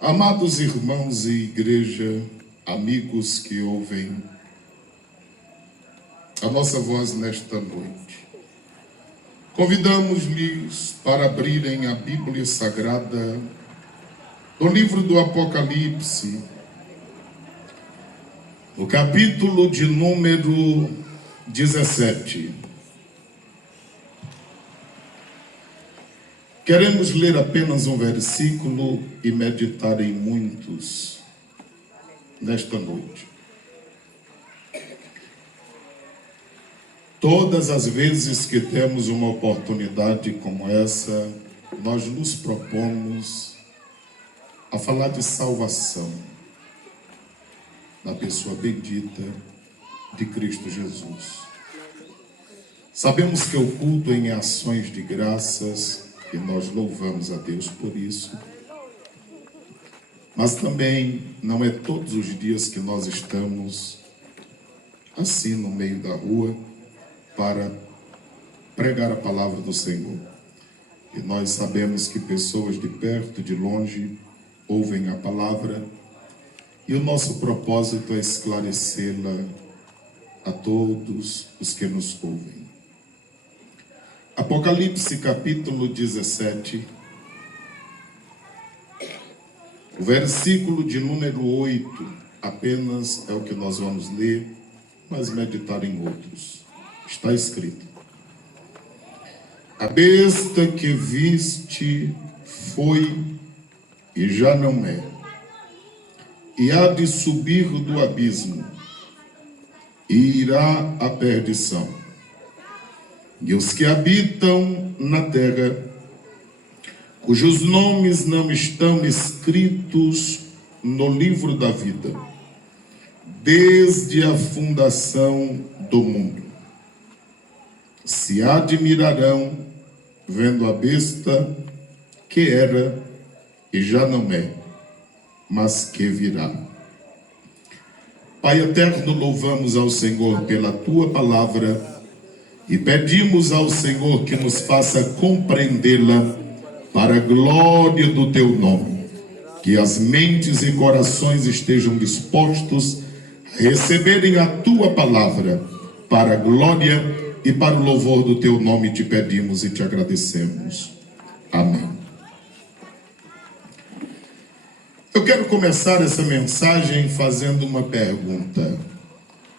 Amados irmãos e igreja, amigos que ouvem a nossa voz nesta noite, convidamos-lhes para abrirem a Bíblia Sagrada no livro do Apocalipse, no capítulo de número 17. Queremos ler apenas um versículo e meditar em muitos nesta noite. Todas as vezes que temos uma oportunidade como essa, nós nos propomos a falar de salvação na pessoa bendita de Cristo Jesus. Sabemos que o culto em ações de graças, e nós louvamos a Deus por isso, mas também não é todos os dias que nós estamos assim no meio da rua para pregar a palavra do Senhor. E nós sabemos que pessoas de perto e de longe ouvem a palavra, e o nosso propósito é esclarecê-la a todos os que nos ouvem. Apocalipse capítulo 17, o versículo de número 8, apenas é o que nós vamos ler, mas meditar em outros. Está escrito: a besta que viste foi e já não é, e há de subir do abismo, e irá à perdição. E os que habitam na terra, cujos nomes não estão escritos no livro da vida, desde a fundação do mundo, se admirarão vendo a besta que era e já não é, mas que virá. Pai eterno, louvamos ao Senhor pela Tua palavra e pedimos ao Senhor que nos faça compreendê-la para a glória do Teu nome. Que as mentes e corações estejam dispostos a receberem a Tua palavra para a glória e para o louvor do Teu nome. Te pedimos e te agradecemos. Amém. Eu quero começar essa mensagem fazendo uma pergunta: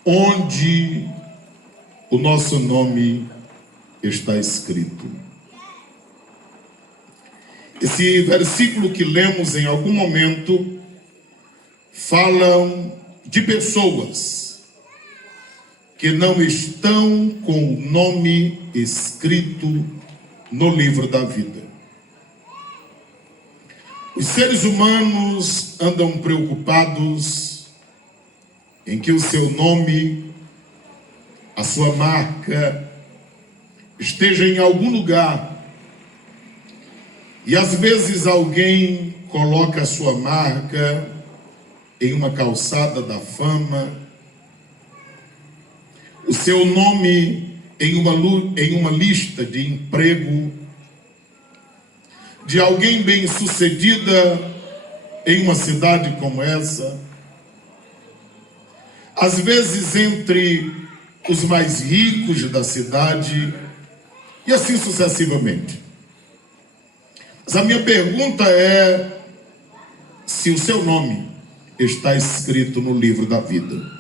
onde o nosso nome está escrito? Esse versículo que lemos em algum momento falam de pessoas que não estão com o nome escrito no livro da vida. Os seres humanos andam preocupados em que o seu nome, a sua marca, esteja em algum lugar. E às vezes alguém coloca a sua marca em uma calçada da fama, o seu nome em uma lista de emprego, de alguém bem-sucedida em uma cidade como essa. Às vezes entre os mais ricos da cidade, e assim sucessivamente. Mas a minha pergunta é se o seu nome está escrito no livro da vida.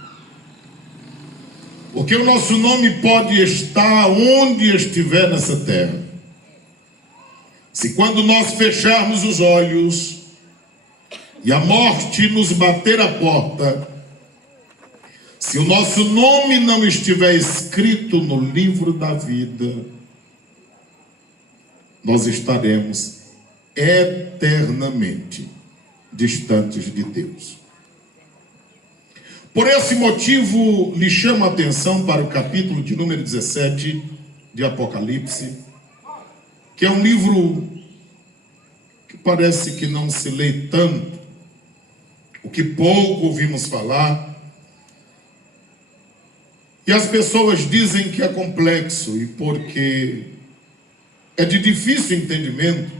Porque o nosso nome pode estar onde estiver nessa terra. Se quando nós fecharmos os olhos e a morte nos bater à porta, se o nosso nome não estiver escrito no livro da vida, nós estaremos eternamente distantes de Deus. Por esse motivo, lhe chamo a atenção para o capítulo de número 17 de Apocalipse, que é um livro que parece que não se lê tanto, o que pouco ouvimos falar. E as pessoas dizem que é complexo, e porque é de difícil entendimento,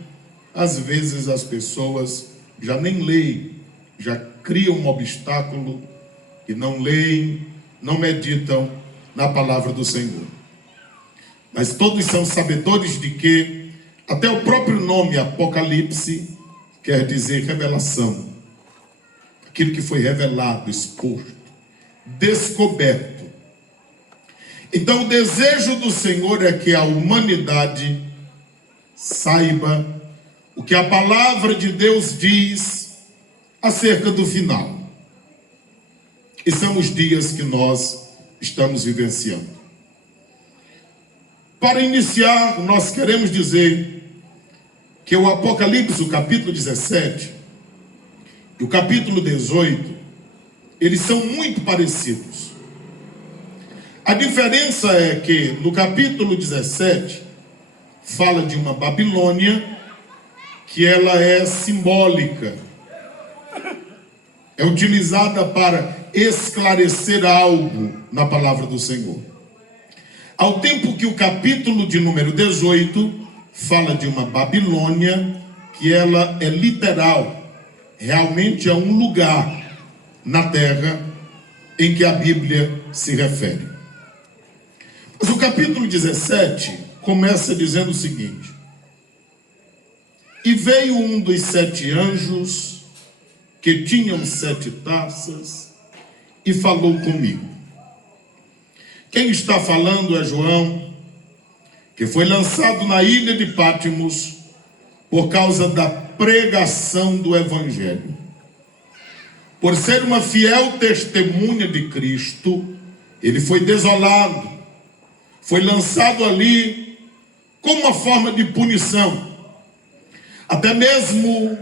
às vezes as pessoas já nem leem, já criam um obstáculo e não leem, não meditam na palavra do Senhor. Mas todos são sabedores de que até o próprio nome Apocalipse quer dizer revelação. Aquilo que foi revelado, exposto, descoberto. Então o desejo do Senhor é que a humanidade saiba o que a palavra de Deus diz acerca do final. E são os dias que nós estamos vivenciando. Para iniciar, nós queremos dizer que o Apocalipse, o capítulo 17 e o capítulo 18, eles são muito parecidos. A diferença é que no capítulo 17 fala de uma Babilônia que ela é simbólica, é utilizada para esclarecer algo na palavra do Senhor. Ao tempo que o capítulo de número 18 fala de uma Babilônia que ela é literal, realmente é um lugar na terra em que a Bíblia se refere. Mas o capítulo 17 começa dizendo o seguinte: e veio um dos 7 anjos que tinham 7 taças e falou comigo. Quem está falando é João, que foi lançado na ilha de Patmos por causa da pregação do Evangelho. Por ser uma fiel testemunha de Cristo, ele foi desolado, foi lançado ali como uma forma de punição, até mesmo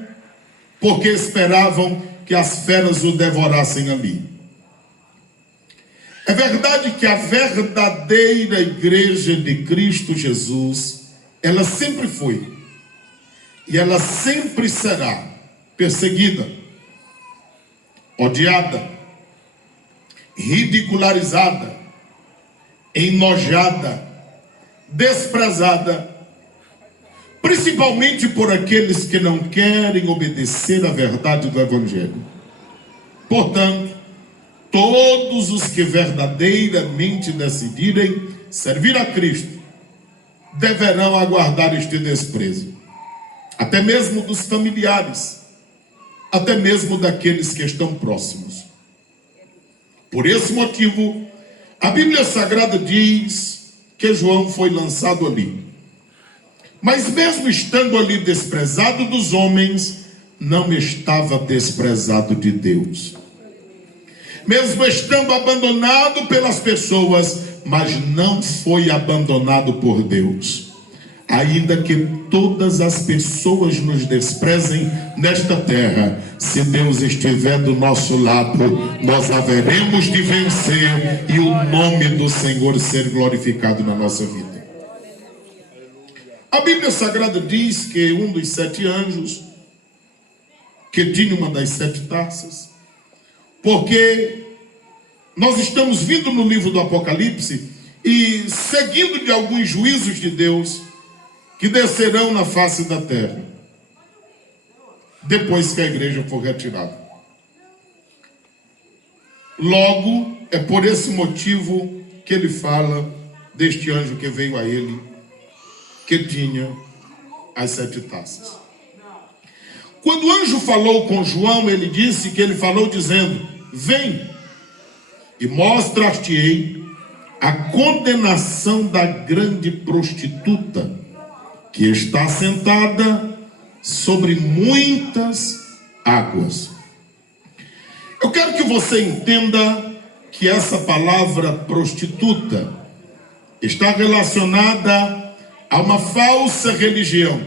porque esperavam que as feras o devorassem ali. É verdade que a verdadeira igreja de Cristo Jesus, ela sempre foi e ela sempre será perseguida, odiada, ridicularizada, enojada, desprezada, principalmente por aqueles que não querem obedecer à verdade do Evangelho. Portanto, todos os que verdadeiramente decidirem servir a Cristo deverão aguardar este desprezo, até mesmo dos familiares, até mesmo daqueles que estão próximos. Por esse motivo, a Bíblia Sagrada diz que João foi lançado ali. Mas mesmo estando ali desprezado dos homens, não estava desprezado de Deus. Mesmo estando abandonado pelas pessoas, mas não foi abandonado por Deus. Ainda que todas as pessoas nos desprezem nesta terra, se Deus estiver do nosso lado, nós haveremos de vencer e o nome do Senhor ser glorificado na nossa vida. A Bíblia Sagrada diz que um dos 7 anjos, que tinha uma das 7 taças, porque nós estamos vindo no livro do Apocalipse e seguindo de alguns juízos de Deus que descerão na face da terra, depois que a igreja for retirada. Logo, é por esse motivo que ele fala deste anjo que veio a ele, que tinha as 7 taças. Quando o anjo falou com João, ele disse que ele falou dizendo: vem e mostrar-te-ei a condenação da grande prostituta, que está sentada sobre muitas águas. Eu quero que você entenda que essa palavra prostituta está relacionada a uma falsa religião.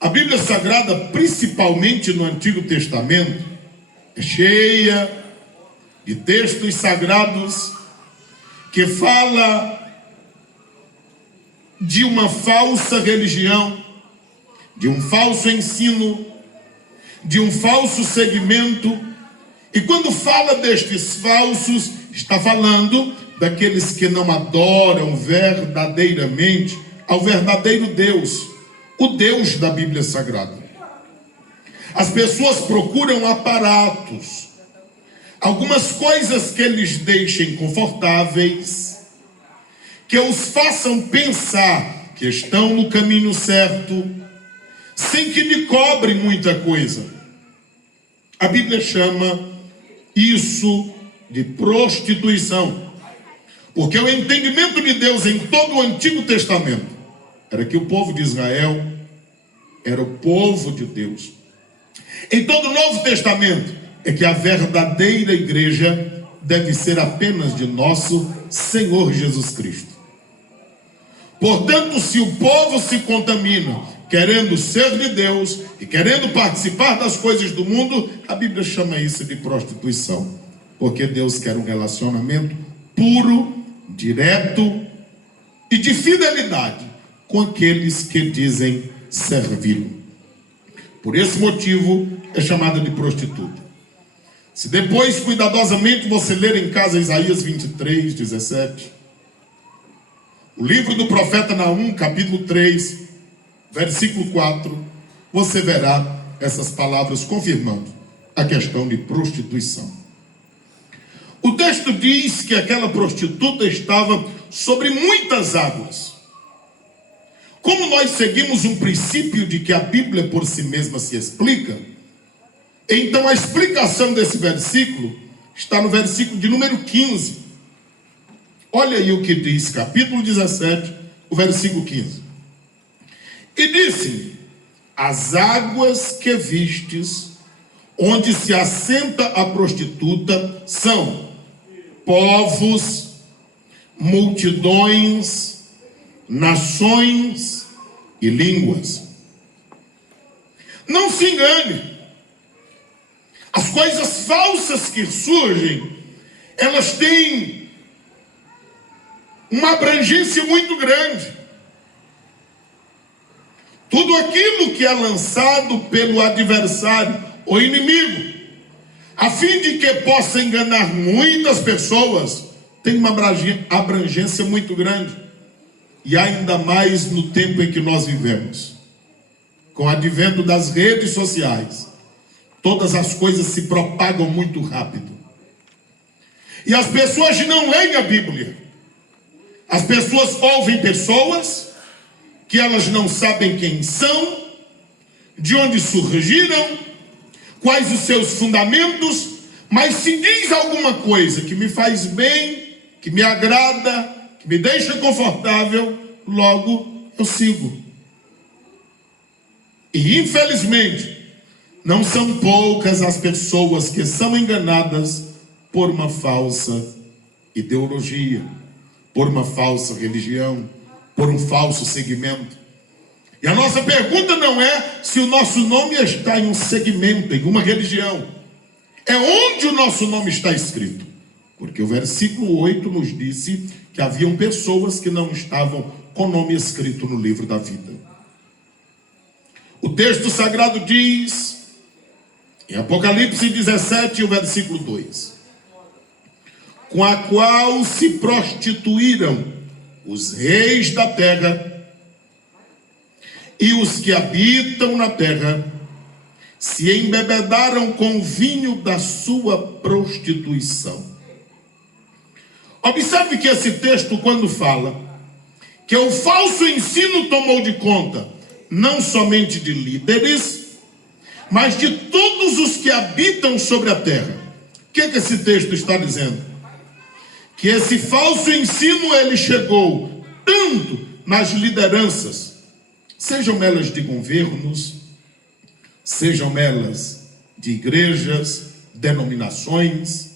A Bíblia Sagrada, principalmente no Antigo Testamento, é cheia de textos sagrados que fala de uma falsa religião, de um falso ensino, de um falso segmento. E quando fala destes falsos, está falando daqueles que não adoram verdadeiramente ao verdadeiro Deus, o Deus da Bíblia Sagrada. As pessoas procuram aparatos, algumas coisas que lhes deixem confortáveis, que os façam pensar que estão no caminho certo, sem que lhe cobrem muita coisa. A Bíblia chama isso de prostituição, porque o entendimento de Deus em todo o Antigo Testamento era que o povo de Israel era o povo de Deus. Em todo o Novo Testamento é que a verdadeira igreja deve ser apenas de nosso Senhor Jesus Cristo. Portanto, se o povo se contamina querendo ser de Deus e querendo participar das coisas do mundo, a Bíblia chama isso de prostituição, porque Deus quer um relacionamento puro, direto e de fidelidade com aqueles que dizem servi-lo. Por esse motivo é chamada de prostituta. Se depois cuidadosamente você ler em casa Isaías 23, 17, o livro do profeta Naum, capítulo 3, versículo 4, você verá essas palavras confirmando a questão de prostituição. O texto diz que aquela prostituta estava sobre muitas águas. Como nós seguimos um princípio de que a Bíblia por si mesma se explica, então a explicação desse versículo está no versículo de número 15. Olha aí o que diz, capítulo 17, o versículo 15. E disse-me: as águas que vistes, onde se assenta a prostituta, são povos, multidões, nações e línguas. Não se engane. As coisas falsas que surgem, elas têm uma abrangência muito grande. Tudo aquilo que é lançado pelo adversário ou inimigo, a fim de que possa enganar muitas pessoas, tem uma abrangência muito grande. E ainda mais no tempo em que nós vivemos, com o advento das redes sociais, todas as coisas se propagam muito rápido. E as pessoas não leem a Bíblia. As pessoas ouvem pessoas que elas não sabem quem são, de onde surgiram, quais os seus fundamentos, mas se diz alguma coisa que me faz bem, que me agrada, que me deixa confortável, logo eu sigo. E infelizmente, não são poucas as pessoas que são enganadas por uma falsa ideologia, por uma falsa religião, por um falso segmento. E a nossa pergunta não é se o nosso nome está em um segmento, em uma religião. É onde o nosso nome está escrito. Porque o versículo 8 nos disse que haviam pessoas que não estavam com o nome escrito no livro da vida. O texto sagrado diz, em Apocalipse 17, o versículo 2, com a qual se prostituíram os reis da terra e os que habitam na terra, se embebedaram com o vinho da sua prostituição. Observe que esse texto, quando fala que o falso ensino tomou de conta não somente de líderes, mas de todos os que habitam sobre a terra. O que esse texto está dizendo? Que esse falso ensino ele chegou tanto nas lideranças, sejam elas de governos, sejam elas de igrejas, denominações,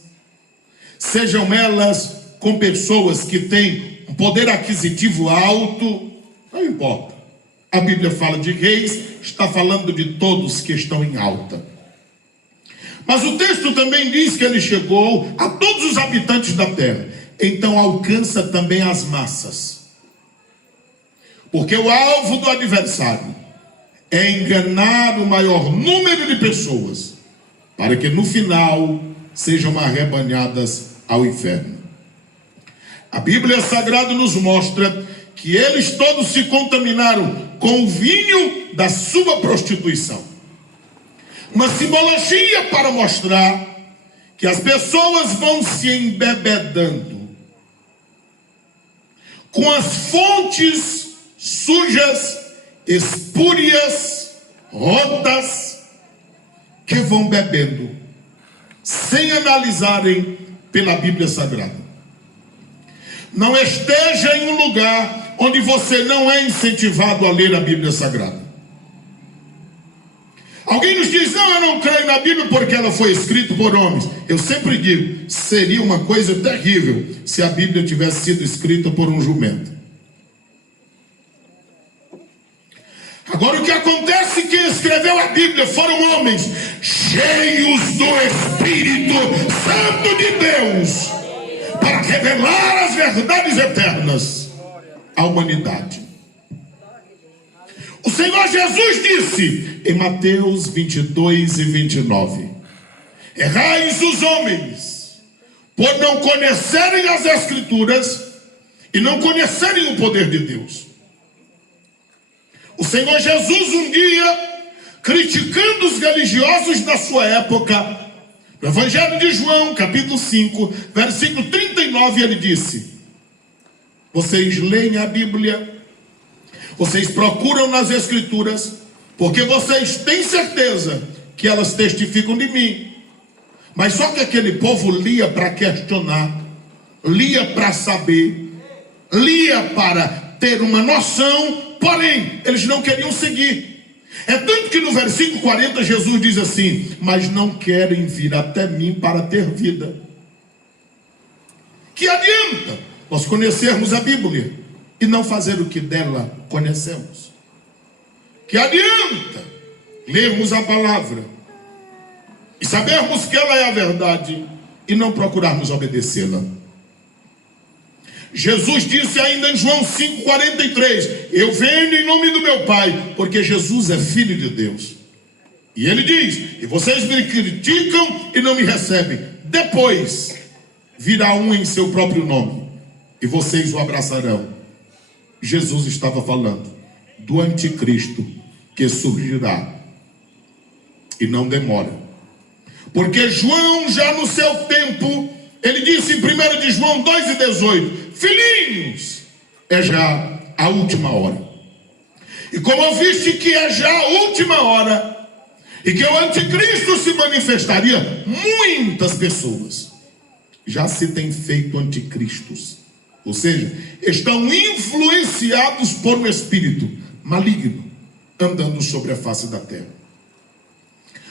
sejam elas com pessoas que têm um poder aquisitivo alto, não importa. A Bíblia fala de reis, está falando de todos que estão em alta. Mas o texto também diz que ele chegou a todos os habitantes da terra. Então alcança também as massas. Porque o alvo do adversário é enganar o maior número de pessoas, para que no final sejam arrebanhadas ao inferno. A Bíblia Sagrada nos mostra que eles todos se contaminaram com o vinho da sua prostituição. Uma simbologia para mostrar que as pessoas vão se embebedando com as fontes sujas, espúrias, rotas, que vão bebendo, sem analisarem pela Bíblia Sagrada. Não esteja em um lugar onde você não é incentivado a ler a Bíblia Sagrada. Alguém nos diz: não, eu não creio na Bíblia porque ela foi escrita por homens. Eu sempre digo, seria uma coisa terrível se a Bíblia tivesse sido escrita por um jumento. Agora, o que acontece é que quem escreveu a Bíblia foram homens cheios do Espírito Santo de Deus, para revelar as verdades eternas à humanidade. O Senhor Jesus disse em Mateus 22 e 29: errais os homens por não conhecerem as Escrituras e não conhecerem o poder de Deus. O Senhor Jesus um dia, criticando os religiosos da sua época, no Evangelho de João, capítulo 5, versículo 39, ele disse: vocês leem a Bíblia, vocês procuram nas Escrituras, porque vocês têm certeza que elas testificam de mim. Mas só que aquele povo lia para questionar, lia para saber, lia para ter uma noção, porém, eles não queriam seguir. É tanto que no versículo 40 Jesus diz assim: mas não querem vir até mim para ter vida. Que adianta nós conhecermos a Bíblia e não fazer o que dela conhecemos? Que adianta lermos a palavra e sabermos que ela é a verdade e não procurarmos obedecê-la? Jesus disse ainda em João 5,43: eu venho em nome do meu Pai, porque Jesus é filho de Deus. E ele diz: e vocês me criticam e não me recebem. Depois virá um em seu próprio nome e vocês o abraçarão. Jesus estava falando do anticristo que surgirá, e não demora, porque João, já no seu tempo, ele disse em 1 de João 2,18: filhinhos, é já a última hora. E como ouviste que é já a última hora, e que o anticristo se manifestaria, muitas pessoas já se têm feito anticristos, ou seja, estão influenciados por um espírito maligno, andando sobre a face da terra.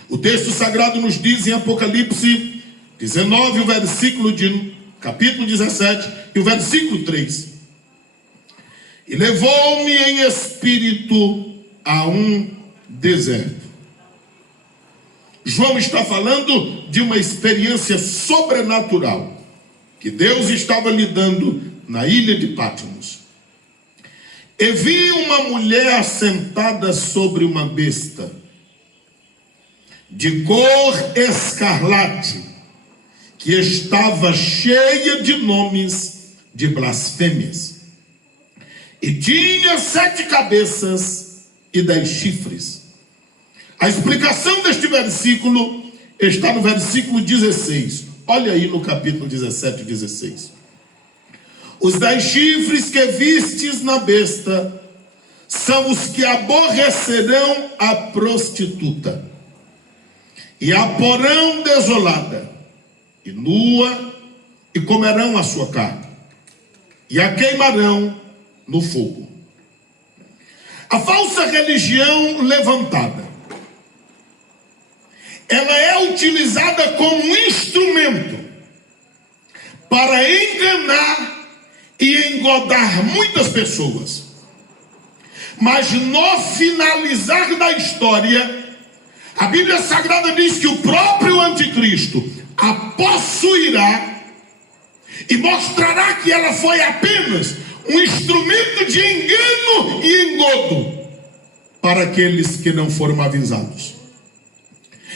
O texto sagrado nos diz em Apocalipse 19, o versículo de capítulo 17 e o versículo 3: e levou-me em espírito a um deserto. João está falando de uma experiência sobrenatural que Deus estava lhe dando na ilha de Patmos. E vi uma mulher assentada sobre uma besta, de cor escarlate, que estava cheia de nomes de blasfêmias, e tinha 7 cabeças e 10 chifres. A explicação deste versículo está no versículo 16. Olha aí no capítulo 17 e 16. Os 10 chifres que vistes na besta são os que aborrecerão a prostituta, e a porão desolada e nua, e comerão a sua carne, e a queimarão no fogo. A falsa religião levantada, ela é utilizada como um instrumento para enganar e engodar muitas pessoas. Mas no finalizar da história, a Bíblia Sagrada diz que o próprio anticristo a possuirá e mostrará que ela foi apenas um instrumento de engano e engodo para aqueles que não foram avisados.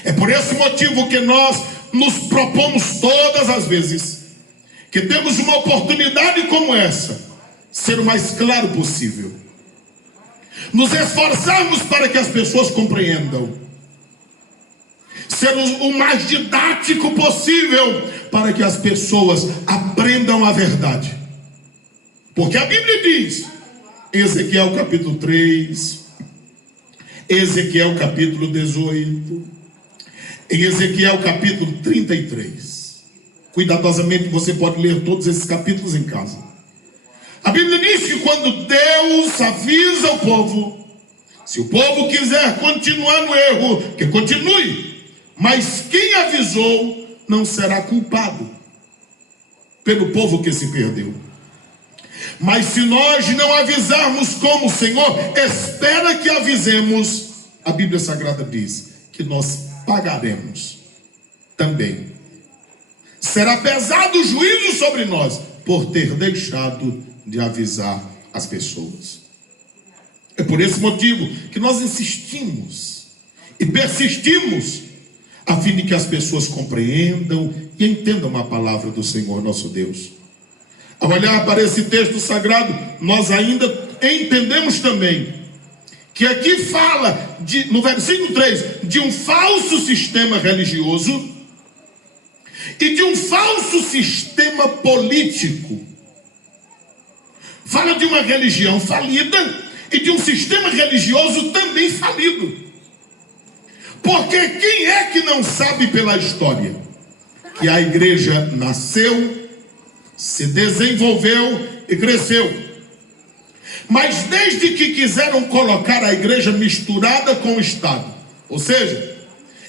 É por esse motivo que nós nos propomos todas as vezes que temos uma oportunidade como essa, ser o mais claro possível, nos esforçarmos para que as pessoas compreendam ser o mais didático possível, para que as pessoas aprendam a verdade. Porque a Bíblia diz, em Ezequiel capítulo 3, Ezequiel capítulo 18, em Ezequiel capítulo 33, cuidadosamente você pode ler todos esses capítulos em casa. A Bíblia diz que quando Deus avisa o povo, se o povo quiser continuar no erro, que continue, mas quem avisou não será culpado pelo povo que se perdeu. Mas se nós não avisarmos como o Senhor espera que avisemos, a Bíblia Sagrada diz que nós pagaremos também. Será pesado o juízo sobre nós por ter deixado de avisar as pessoas. É por esse motivo que nós insistimos e persistimos, a fim de que as pessoas compreendam e entendam a palavra do Senhor nosso Deus. Ao olhar para esse texto sagrado, nós ainda entendemos também que aqui fala, no versículo 3, de um falso sistema religioso e de um falso sistema político. Fala de uma religião falida e de um sistema religioso também falido. Porque quem é que não sabe pela história que a igreja nasceu, se desenvolveu e cresceu? Mas desde que quiseram colocar a igreja misturada com o Estado, ou seja,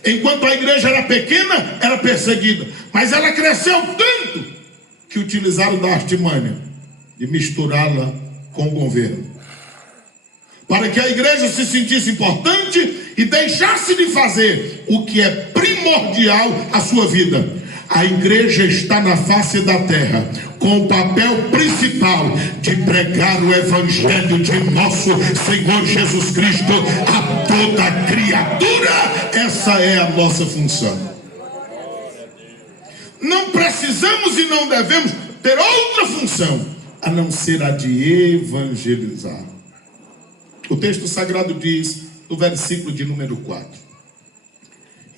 enquanto a igreja era pequena, era perseguida, mas ela cresceu tanto que utilizaram da artimanha de misturá-la com o governo, para que a igreja se sentisse importante e deixasse de fazer o que é primordial à sua vida. A igreja está na face da terra com o papel principal de pregar o evangelho de nosso Senhor Jesus Cristo a toda criatura. Essa é a nossa função. Não precisamos e não devemos ter outra função a não ser a de evangelizar. O texto sagrado diz, no versículo de número 4: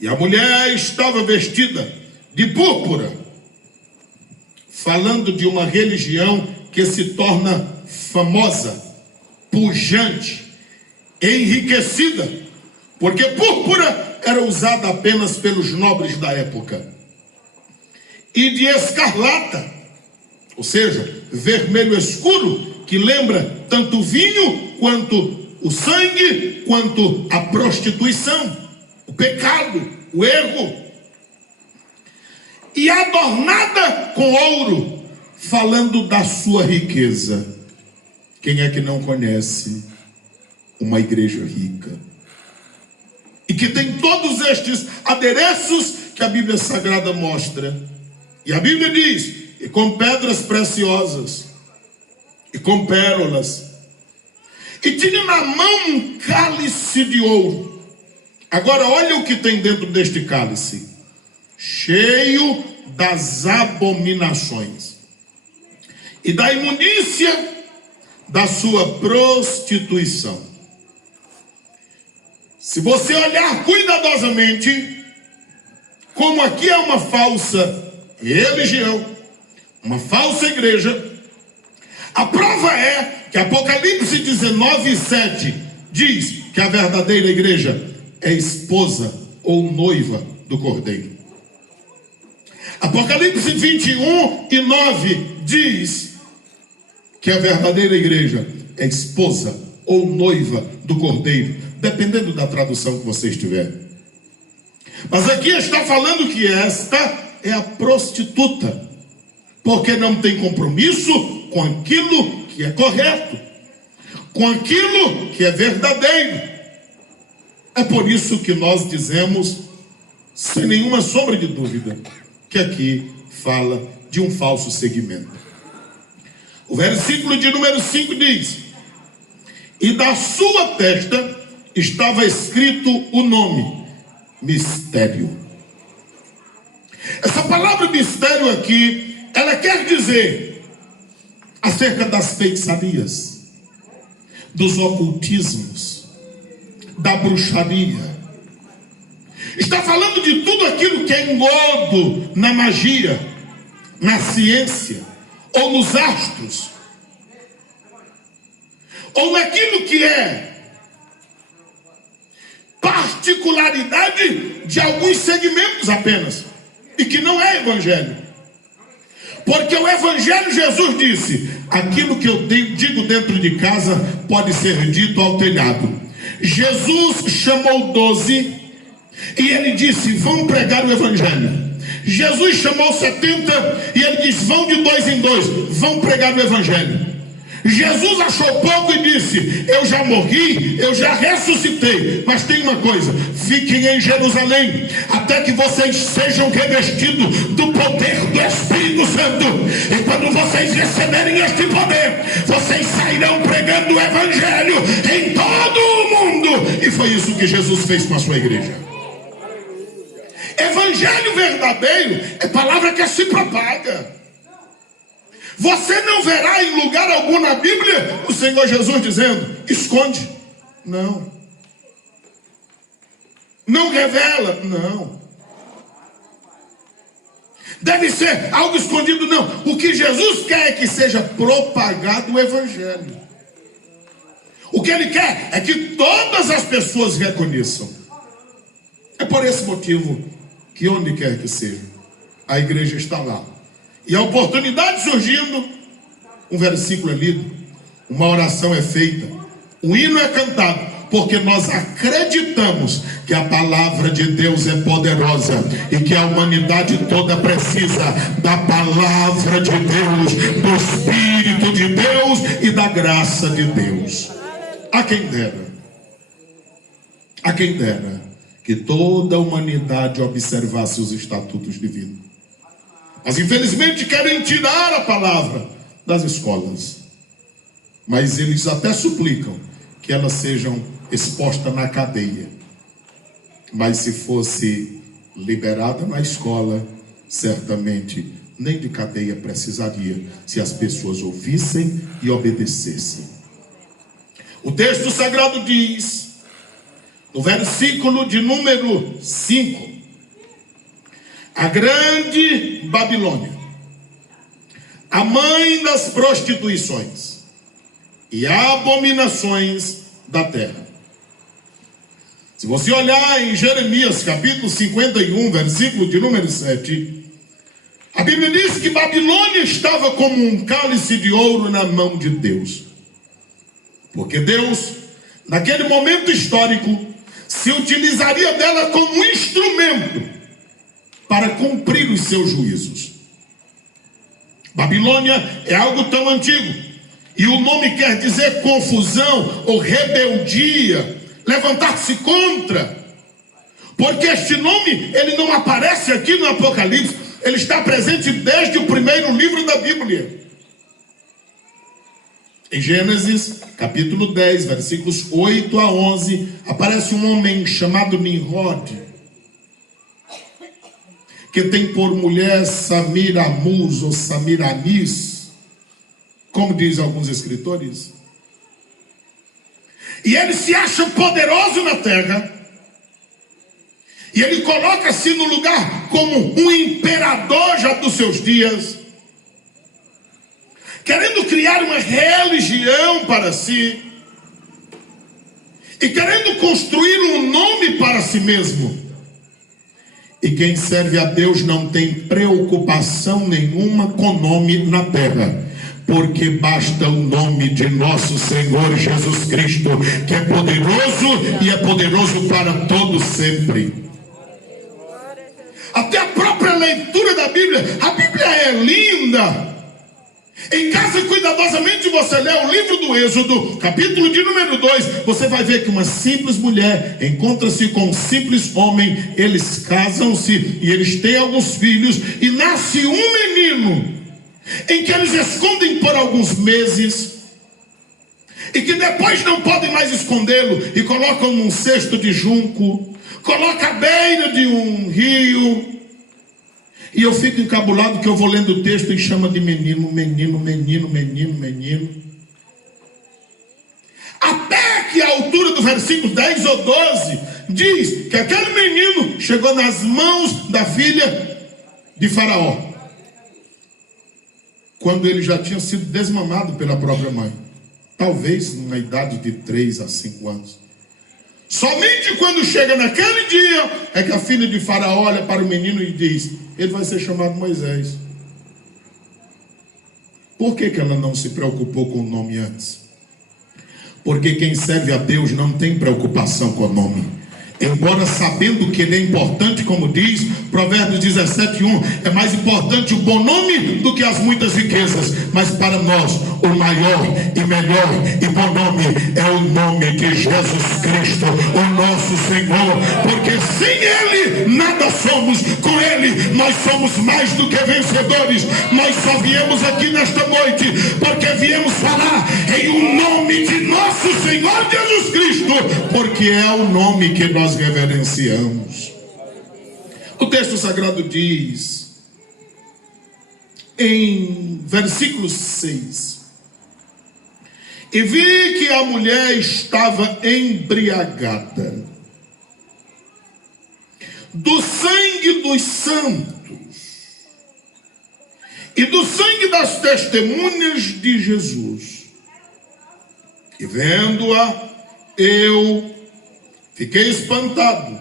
e a mulher estava vestida de púrpura, falando de uma religião que se torna famosa, pujante, enriquecida, porque púrpura era usada apenas pelos nobres da época, e de escarlata, ou seja, vermelho escuro, que lembra tanto o vinho, quanto o sangue, quanto a prostituição, o pecado, o erro, e adornada com ouro, falando da sua riqueza. Quem é que não conhece uma igreja rica? E que tem todos estes adereços que a Bíblia Sagrada mostra. E a Bíblia diz, e com pedras preciosas, e com pérolas, e tinha na mão um cálice de ouro. Agora olha o que tem dentro deste cálice: cheio das abominações e da imundícia da sua prostituição. Se você olhar cuidadosamente, como aqui é uma falsa religião, uma falsa igreja, a prova é que Apocalipse 19:7 diz que a verdadeira igreja é esposa ou noiva do Cordeiro. Apocalipse 21:9 diz que a verdadeira igreja é esposa ou noiva do Cordeiro, dependendo da tradução que você estiver. Mas aqui está falando que esta é a prostituta, porque não tem compromisso com aquilo que é correto, com aquilo que é verdadeiro. É por isso que nós dizemos, sem nenhuma sombra de dúvida, que aqui fala de um falso segmento. O versículo de número 5 diz: e da sua testa estava escrito o nome, mistério. Essa palavra mistério aqui, ela quer dizer acerca das feitiçarias, dos ocultismos, da bruxaria. Está falando de tudo aquilo que é engodo na magia, na ciência, ou nos astros, ou naquilo que é particularidade de alguns segmentos apenas, e que não é evangelho. Porque o evangelho, Jesus disse, aquilo que eu digo dentro de casa pode ser dito ao telhado. Jesus chamou 12 e ele disse, vão pregar o evangelho. Jesus chamou 70 e ele disse, vão de 2 em 2, vão pregar o evangelho. Jesus achou pouco e disse, eu já morri, eu já ressuscitei, mas tem uma coisa, fiquem em Jerusalém, até que vocês sejam revestidos do poder do Espírito Santo, e quando vocês receberem este poder, vocês sairão pregando o evangelho em todo o mundo. E foi isso que Jesus fez com a sua igreja. Evangelho verdadeiro é palavra que se propaga. Você não verá em lugar algum na Bíblia o Senhor Jesus dizendo, esconde. Não. Não revela. Não. Deve ser algo escondido. Não. O que Jesus quer é que seja propagado o evangelho. O que ele quer é que todas as pessoas reconheçam. É por esse motivo que onde quer que seja, a igreja está lá. E a oportunidade surgindo, um versículo é lido, uma oração é feita, um hino é cantado, porque nós acreditamos que a palavra de Deus é poderosa e que a humanidade toda precisa da palavra de Deus, do Espírito de Deus e da graça de Deus. A quem dera que toda a humanidade observasse os estatutos divinos. Mas infelizmente querem tirar a palavra das escolas. Mas eles até suplicam que elas sejam expostas na cadeia. Mas se fosse liberada na escola, certamente nem de cadeia precisaria, se as pessoas ouvissem e obedecessem. O texto sagrado diz, no versículo de número 5, a grande Babilônia, a mãe das prostituições e abominações da terra. Se você olhar em Jeremias capítulo 51, versículo de número 7, a Bíblia diz que Babilônia estava como um cálice de ouro na mão de Deus. Porque Deus, naquele momento histórico, se utilizaria dela como um instrumento para cumprir os seus juízos. Babilônia é algo tão antigo, e o nome quer dizer confusão ou rebeldia, levantar-se contra, porque este nome, ele não aparece aqui no Apocalipse, ele está presente desde o primeiro livro da Bíblia. Em Gênesis, capítulo 10, versículos 8 a 11, aparece um homem chamado Nimrod, que tem por mulher Samiramuz ou Samiramis, como diz alguns escritores. E ele se acha poderoso na terra, e ele coloca-se no lugar como um imperador já dos seus dias, querendo criar uma religião para si, e querendo construir um nome para si mesmo. E quem serve a Deus não tem preocupação nenhuma com nome na terra, porque basta o nome de nosso Senhor Jesus Cristo, que é poderoso e é poderoso para todo sempre. Até a própria leitura da Bíblia, a Bíblia é linda. Em casa, cuidadosamente, você lê o livro do Êxodo, capítulo de número 2, você vai ver que uma simples mulher encontra-se com um simples homem, eles casam-se e eles têm alguns filhos, e nasce um menino, em que eles escondem por alguns meses, e que depois não podem mais escondê-lo, e colocam num cesto de junco, colocam à beira de um rio. E eu fico encabulado que eu vou lendo o texto e chama de menino, menino, menino, menino, menino. Até que a altura do versículo 10 ou 12 diz que aquele menino chegou nas mãos da filha de Faraó, quando ele já tinha sido desmamado pela própria mãe, talvez numa idade de 3 a 5 anos. Somente quando chega naquele dia é que a filha de Faraó olha para o menino e diz: ele vai ser chamado Moisés. Por que ela não se preocupou com o nome antes? Porque quem serve a Deus não tem preocupação com o nome. Embora sabendo que ele é importante, como diz Provérbios 17:1, é mais importante o bom nome do que as muitas riquezas. Mas para nós, o maior e melhor e bom nome é o nome de Jesus Cristo, o nosso Senhor. Porque sem Ele, nada somos. Com Ele, nós somos mais do que vencedores. Nós só viemos aqui nesta noite porque viemos falar em o nome de nosso Senhor Jesus Cristo, porque é o nome que nós reverenciamos. O texto sagrado diz, em versículo 6: e vi que a mulher estava embriagada do sangue dos santos e do sangue das testemunhas de Jesus. E vendo-a, eu fiquei espantado,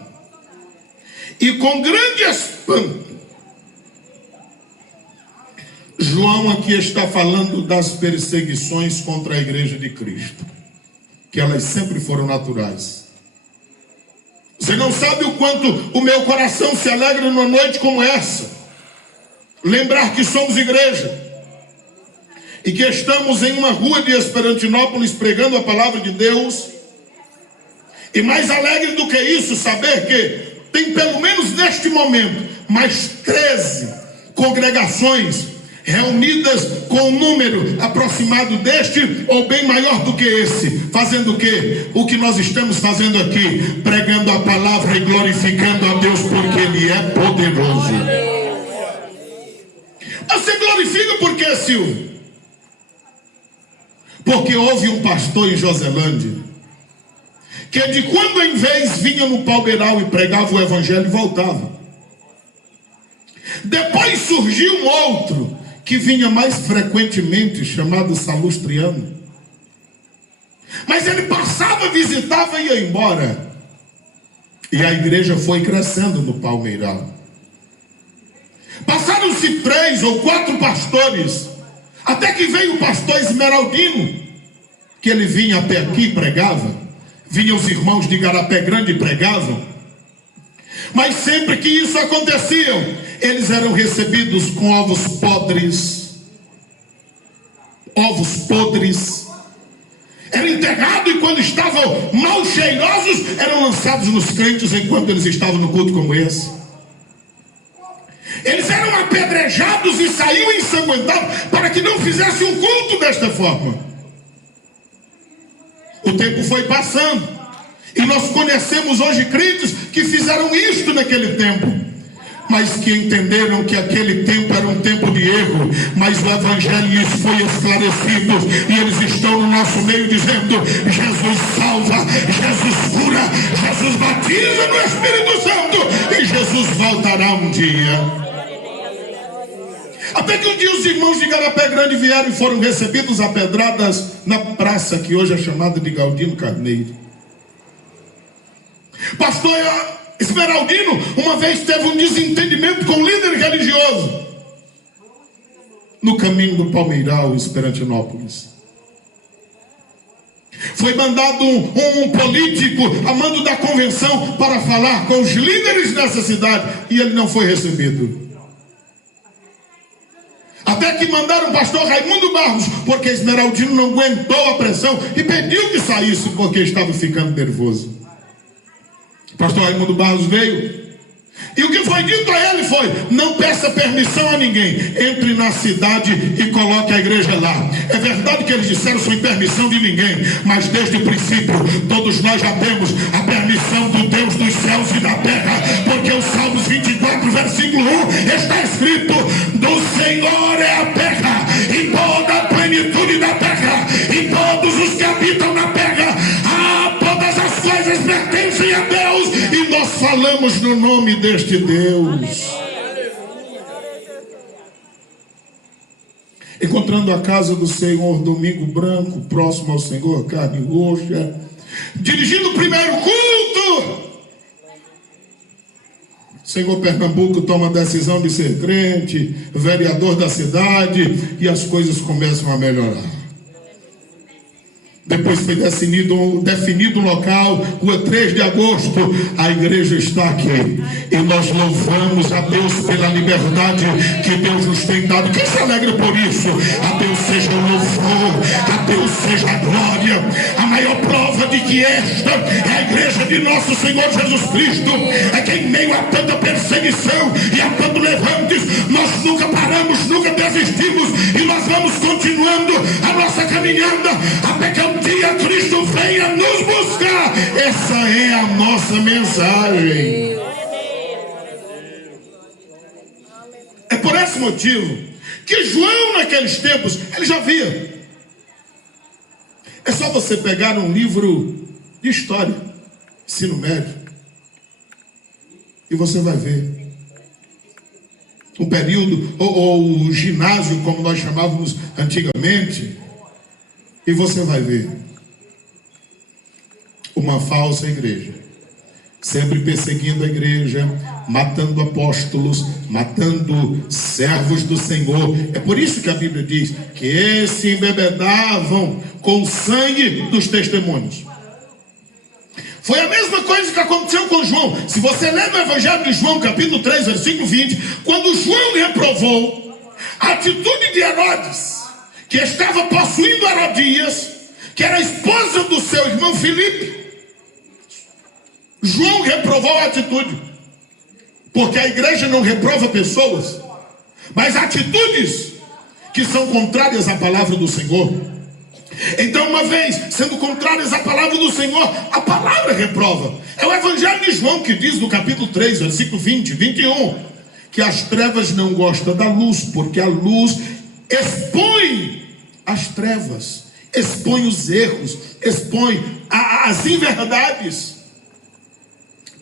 e com grande espanto. João aqui está falando das perseguições contra a igreja de Cristo, que elas sempre foram naturais. Você não sabe o quanto o meu coração se alegra numa noite como essa, lembrar que somos igreja, e que estamos em uma rua de Esperantinópolis pregando a palavra de Deus. E mais alegre do que isso, saber que tem pelo menos neste momento mais 13 congregações reunidas com um número aproximado deste ou bem maior do que esse, fazendo o quê? O que nós estamos fazendo aqui, pregando a palavra e glorificando a Deus, porque Ele é poderoso. Você glorifica por quê, Silvio? Porque houve um pastor em Joselândia que de quando em vez vinha no Palmeiral e pregava o evangelho e voltava. Depois surgiu um outro que vinha mais frequentemente, chamado Salustriano. Mas ele passava, visitava e ia embora. E a igreja foi crescendo no Palmeiral. Passaram-se 3 ou 4 pastores, até que veio o pastor Esmeraldino, que ele vinha até aqui e pregava. Vinham os irmãos de Igarapé Grande e pregavam. Mas sempre que isso acontecia, eles eram recebidos com ovos podres. Ovos podres. Eram enterrados e quando estavam mal cheirosos, eram lançados nos crentes enquanto eles estavam no culto como esse. Eles eram apedrejados e saíam ensanguentados para que não fizessem um culto desta forma. O tempo foi passando e nós conhecemos hoje crentes que fizeram isto naquele tempo, mas que entenderam que aquele tempo era um tempo de erro, mas o evangelho lhes foi esclarecido e eles estão no nosso meio dizendo: Jesus salva, Jesus cura, Jesus batiza no Espírito Santo e Jesus voltará um dia. Até que um dia os irmãos de Igarapé Grande vieram e foram recebidos a pedradas na praça que hoje é chamada de Galdino Carneiro. Pastor Esmeraldino uma vez teve um desentendimento com um líder religioso no caminho do Palmeiral, Esperantinópolis. Foi mandado um político a mando da convenção para falar com os líderes dessa cidade e ele não foi recebido. Até que mandaram o pastor Raimundo Barros, porque Esmeraldino não aguentou a pressão e pediu que saísse porque estava ficando nervoso. O pastor Raimundo Barros veio e o que foi dito a ele foi: não peça permissão a ninguém, entre na cidade e coloque a igreja lá. É verdade que eles disseram sem permissão de ninguém, mas desde o princípio todos nós já temos a permissão do Deus dos céus e da terra, porque o Salmos 24 versículo 1 está escrito: do Senhor é a terra e toda a plenitude da terra, e todos os que habitam na terra. A pertencem a Deus e nós falamos no nome deste Deus. Encontrando a casa do Senhor, domingo branco, próximo ao Senhor, carne roxa, dirigindo o primeiro culto, Senhor Pernambuco toma a decisão de ser crente, vereador da cidade, e as coisas começam a melhorar. Depois foi definido um local, rua 3 de agosto, a igreja está aqui. E nós louvamos a Deus pela liberdade que Deus nos tem dado. Quem se alegra por isso? A Deus seja o louvor, a Deus seja a glória. A maior prova de que esta é a igreja de nosso Senhor Jesus Cristo é que em meio a tanta perseguição e a tanto levantes, nós nunca paramos, nunca desistimos, e nós vamos continuando a nossa caminhada até que dia Cristo venha nos buscar. Essa é a nossa mensagem. É por esse motivo que João naqueles tempos, ele já via. É só você pegar um livro de história, ensino médio, e você vai ver um período, ou o ginásio, como nós chamávamos antigamente, e você vai ver uma falsa igreja, sempre perseguindo a igreja, matando apóstolos, matando servos do Senhor. É por isso que a Bíblia diz que se embebedavam com o sangue dos testemunhos. Foi a mesma coisa que aconteceu com João. Se você ler no Evangelho de João, capítulo 3, versículo 20, quando João reprovou a atitude de Herodes, que estava possuindo Herodias, que era a esposa do seu irmão Filipe, João reprovou a atitude, porque a igreja não reprova pessoas, mas atitudes que são contrárias à palavra do Senhor. Então, uma vez sendo contrárias à palavra do Senhor, a palavra reprova. É o Evangelho de João que diz no capítulo 3, versículo 20, 21, que as trevas não gostam da luz, porque a luz expõe as trevas, expõe os erros, expõe as inverdades.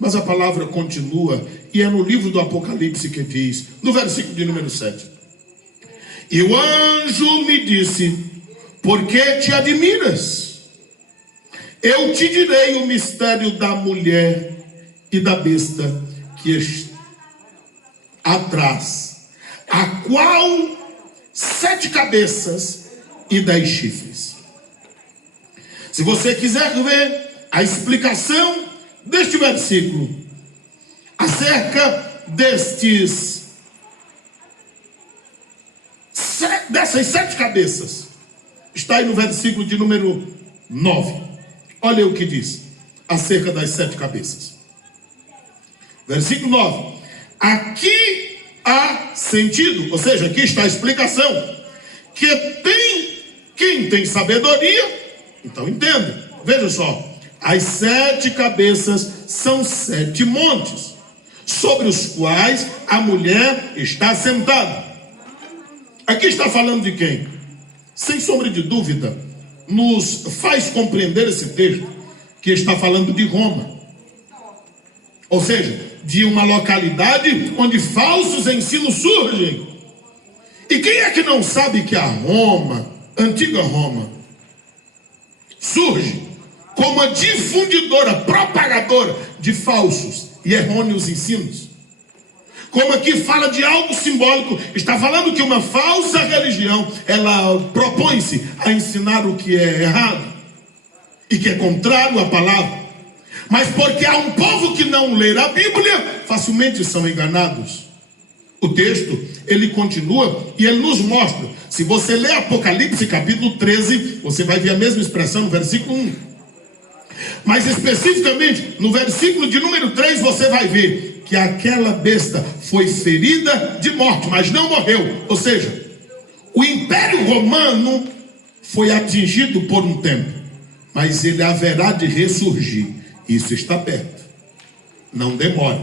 Mas a palavra continua, e é no livro do Apocalipse que diz, no versículo de número 7: e o anjo me disse: por que te admiras? Eu te direi o mistério da mulher e da besta que está atrás, a qual 7 cabeças e 10 chifres. Se você quiser ver a explicação deste versículo acerca dessas 7 cabeças, está aí no versículo de número 9. Olha o que diz acerca das 7 cabeças. Versículo 9: aqui há sentido, ou seja, aqui está a explicação, que quem tem sabedoria, então entenda. Veja só, as 7 cabeças são 7 montes, sobre os quais a mulher está sentada. Aqui está falando de quem? Sem sombra de dúvida, nos faz compreender esse texto que está falando de Roma, ou seja, de uma localidade onde falsos ensinos surgem. E quem é que não sabe que a Roma, antiga Roma, surge como a difundidora, propagadora de falsos e errôneos ensinos? Como aqui fala de algo simbólico, está falando que uma falsa religião, ela propõe-se a ensinar o que é errado e que é contrário à palavra. Mas porque há um povo que não lê a Bíblia, facilmente são enganados. O texto, ele continua e ele nos mostra. Se você ler Apocalipse capítulo 13, você vai ver a mesma expressão no versículo 1. Mas especificamente no versículo de número 3, você vai ver que aquela besta foi ferida de morte, mas não morreu. Ou seja, o Império Romano foi atingido por um tempo, mas ele haverá de ressurgir. Isso está perto. Não demore.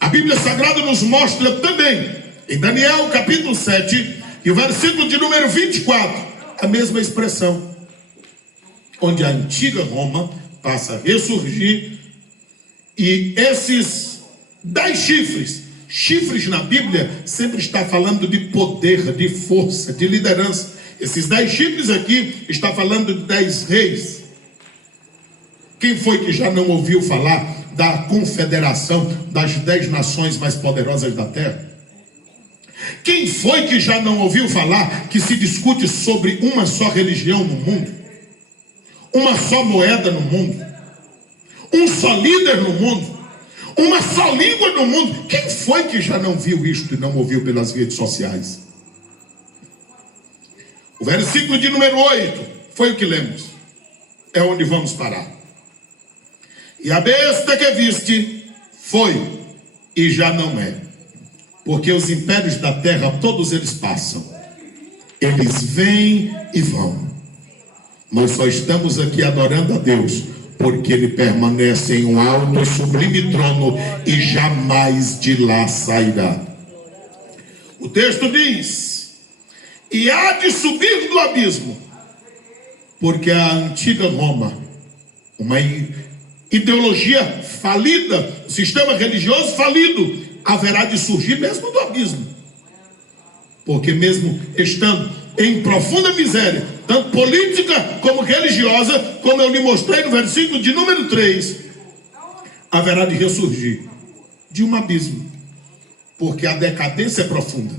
A Bíblia Sagrada nos mostra também, em Daniel capítulo 7, e o versículo de número 24, a mesma expressão, onde a antiga Roma passa a ressurgir. E esses 10 chifres na Bíblia sempre está falando de poder, de força, de liderança. Esses 10 chifres aqui está falando de 10 reis. Quem foi que já não ouviu falar da confederação das 10 nações mais poderosas da terra? Quem foi que já não ouviu falar que se discute sobre uma só religião no mundo? Uma só moeda no mundo? Um só líder no mundo? Uma só língua no mundo? Quem foi que já não viu isto e não ouviu pelas redes sociais? O versículo de número 8 foi o que lemos. É onde vamos parar. E a besta que viste foi e já não é. Porque os impérios da terra, todos eles passam. Eles vêm e vão. Nós só estamos aqui adorando a Deus porque Ele permanece em um alto e sublime trono e jamais de lá sairá. O texto diz: e há de subir do abismo, porque a antiga Roma, uma ideologia falida, sistema religioso falido, haverá de surgir mesmo do abismo. Porque mesmo estando em profunda miséria, tanto política como religiosa, como eu lhe mostrei no versículo de número 3, haverá de ressurgir de um abismo. Porque a decadência é profunda.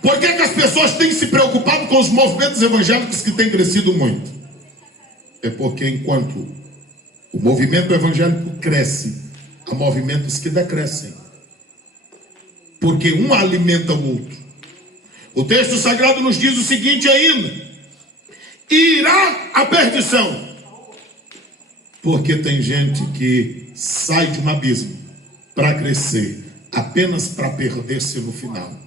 Por que as pessoas têm se preocupado com os movimentos evangélicos que têm crescido muito? É porque enquanto o movimento evangélico cresce, há movimentos que decrescem. Porque um alimenta o outro. O texto sagrado nos diz o seguinte ainda: irá a perdição. Porque tem gente que sai de um abismo para crescer, apenas para perder-se no final.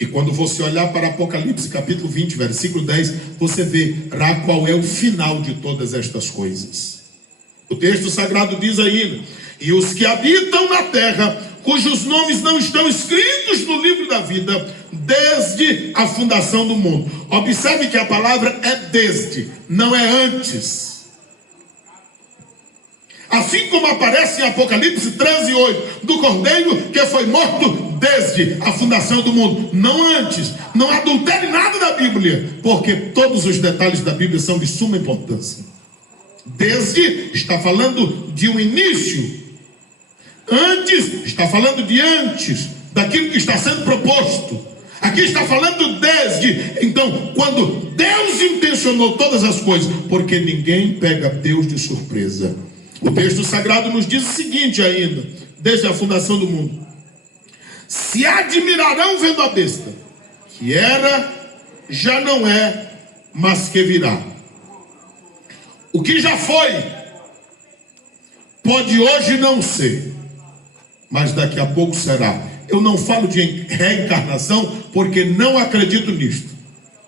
E quando você olhar para Apocalipse capítulo 20, versículo 10, você verá qual é o final de todas estas coisas. O texto sagrado diz ainda: e os que habitam na terra, cujos nomes não estão escritos no livro da vida, desde a fundação do mundo. Observe que a palavra é desde, não é antes. Assim como aparece em Apocalipse 13:8, do cordeiro que foi morto desde a fundação do mundo, não antes. Não adultere nada da Bíblia, porque todos os detalhes da Bíblia são de suma importância. Desde está falando de um início. Antes está falando de antes, daquilo que está sendo proposto. Aqui está falando desde. Então, quando Deus intencionou todas as coisas, porque ninguém pega Deus de surpresa. O texto sagrado nos diz o seguinte ainda, desde a fundação do mundo: se admirarão vendo a besta, que era, já não é, mas que virá. O que já foi, pode hoje não ser, mas daqui a pouco será. Eu não falo de reencarnação porque não acredito nisto.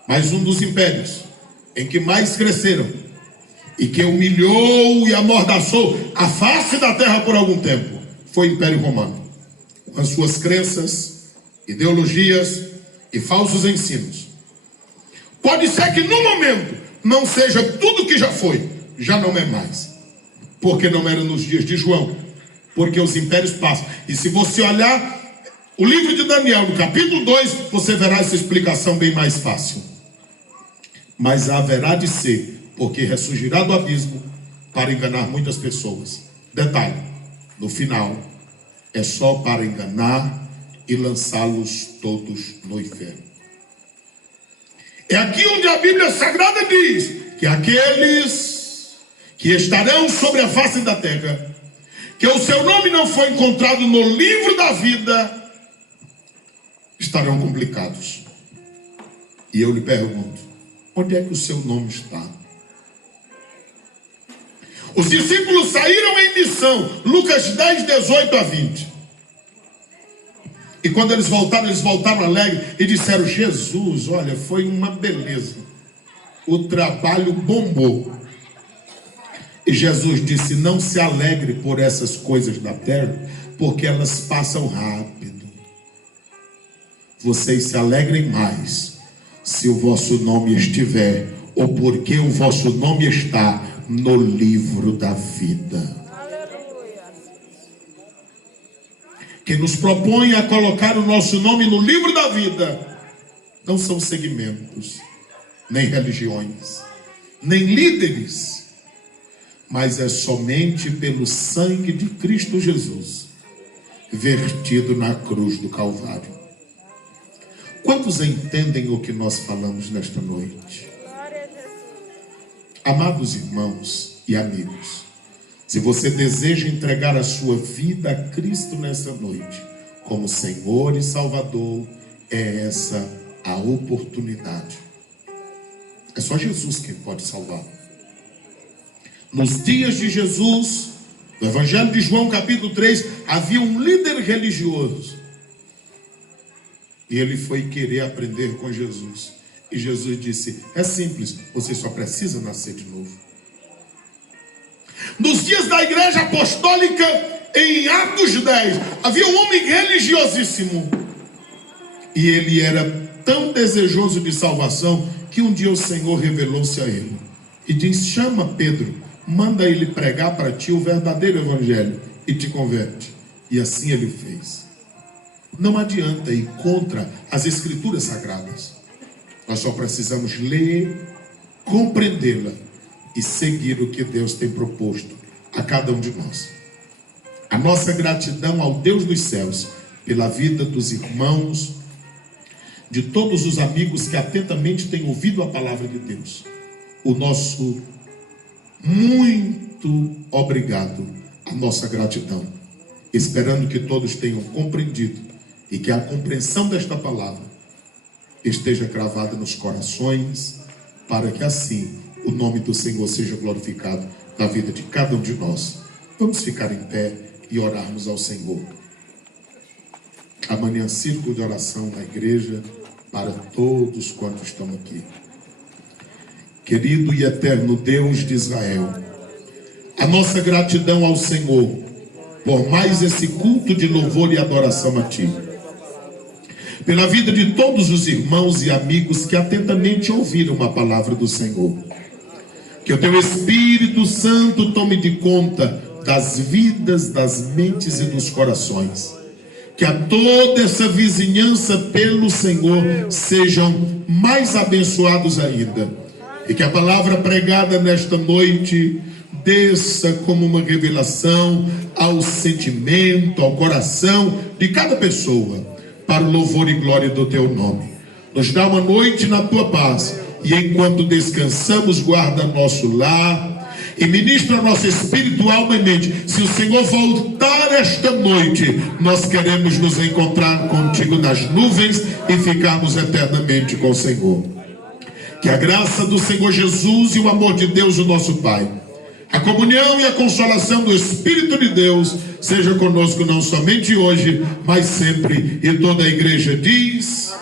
Mas um dos impérios em que mais cresceram e que humilhou e amordaçou a face da terra por algum tempo foi o Império Romano, com as suas crenças, ideologias e falsos ensinos. Pode ser que no momento não seja tudo que já foi, já não é mais, porque não era nos dias de João. Porque os impérios passam. E se você olhar o livro de Daniel, no capítulo 2, você verá essa explicação bem mais fácil. Mas haverá de ser, porque ressurgirá do abismo para enganar muitas pessoas. Detalhe, no final, é só para enganar e lançá-los todos no inferno. É aqui onde a Bíblia Sagrada diz que aqueles que estarão sobre a face da terra, que o seu nome não foi encontrado no livro da vida, estarão complicados. E eu lhe pergunto: onde é que o seu nome está? Os discípulos saíram em missão, Lucas 10, 18 a 20. E quando eles voltaram alegres e disseram: Jesus, olha, foi uma beleza, o trabalho bombou. E Jesus disse: não se alegre por essas coisas da terra, porque elas passam rápido. Vocês se alegrem mais se o vosso nome estiver ou porque o vosso nome está no livro da vida. Que nos propõe a colocar o nosso nome no livro da vida não são segmentos, nem religiões, nem líderes, mas é somente pelo sangue de Cristo Jesus, vertido na cruz do Calvário. Quantos entendem o que nós falamos nesta noite? Amados irmãos e amigos, se você deseja entregar a sua vida a Cristo nessa noite, como Senhor e Salvador, é essa a oportunidade. É só Jesus quem pode salvar. Nos dias de Jesus, no Evangelho de João capítulo 3, havia um líder religioso. E ele foi querer aprender com Jesus. E Jesus disse, é simples, você só precisa nascer de novo. Nos dias da igreja apostólica, em Atos 10, havia um homem religiosíssimo. E ele era tão desejoso de salvação, que um dia o Senhor revelou-se a ele. E diz, chama Pedro, manda ele pregar para ti o verdadeiro evangelho, e te converte. E assim ele fez. Não adianta ir contra as escrituras sagradas. Nós só precisamos ler, compreendê-la e seguir o que Deus tem proposto a cada um de nós. A nossa gratidão ao Deus dos céus pela vida dos irmãos, de todos os amigos que atentamente têm ouvido a palavra de Deus. O nosso muito obrigado, a nossa gratidão, esperando que todos tenham compreendido e que a compreensão desta palavra esteja gravada nos corações, para que assim o nome do Senhor seja glorificado na vida de cada um de nós. Vamos ficar em pé e orarmos ao Senhor. Amanhã, círculo de oração na igreja para todos quantos estão aqui. Querido e eterno Deus de Israel, a nossa gratidão ao Senhor por mais esse culto de louvor e adoração a Ti, pela vida de todos os irmãos e amigos que atentamente ouviram a palavra do Senhor. Que o Teu Espírito Santo tome de conta das vidas, das mentes e dos corações. Que a toda essa vizinhança pelo Senhor sejam mais abençoados ainda. E que a palavra pregada nesta noite desça como uma revelação ao sentimento, ao coração de cada pessoa, para o louvor e glória do Teu nome. Nos dá uma noite na Tua paz, e enquanto descansamos, guarda nosso lar e ministra nosso espírito, alma e mente. Se o Senhor voltar esta noite, nós queremos nos encontrar contigo nas nuvens e ficarmos eternamente com o Senhor. Que a graça do Senhor Jesus e o amor de Deus, o nosso Pai, a comunhão e a consolação do Espírito de Deus seja conosco não somente hoje, mas sempre. E toda a igreja diz...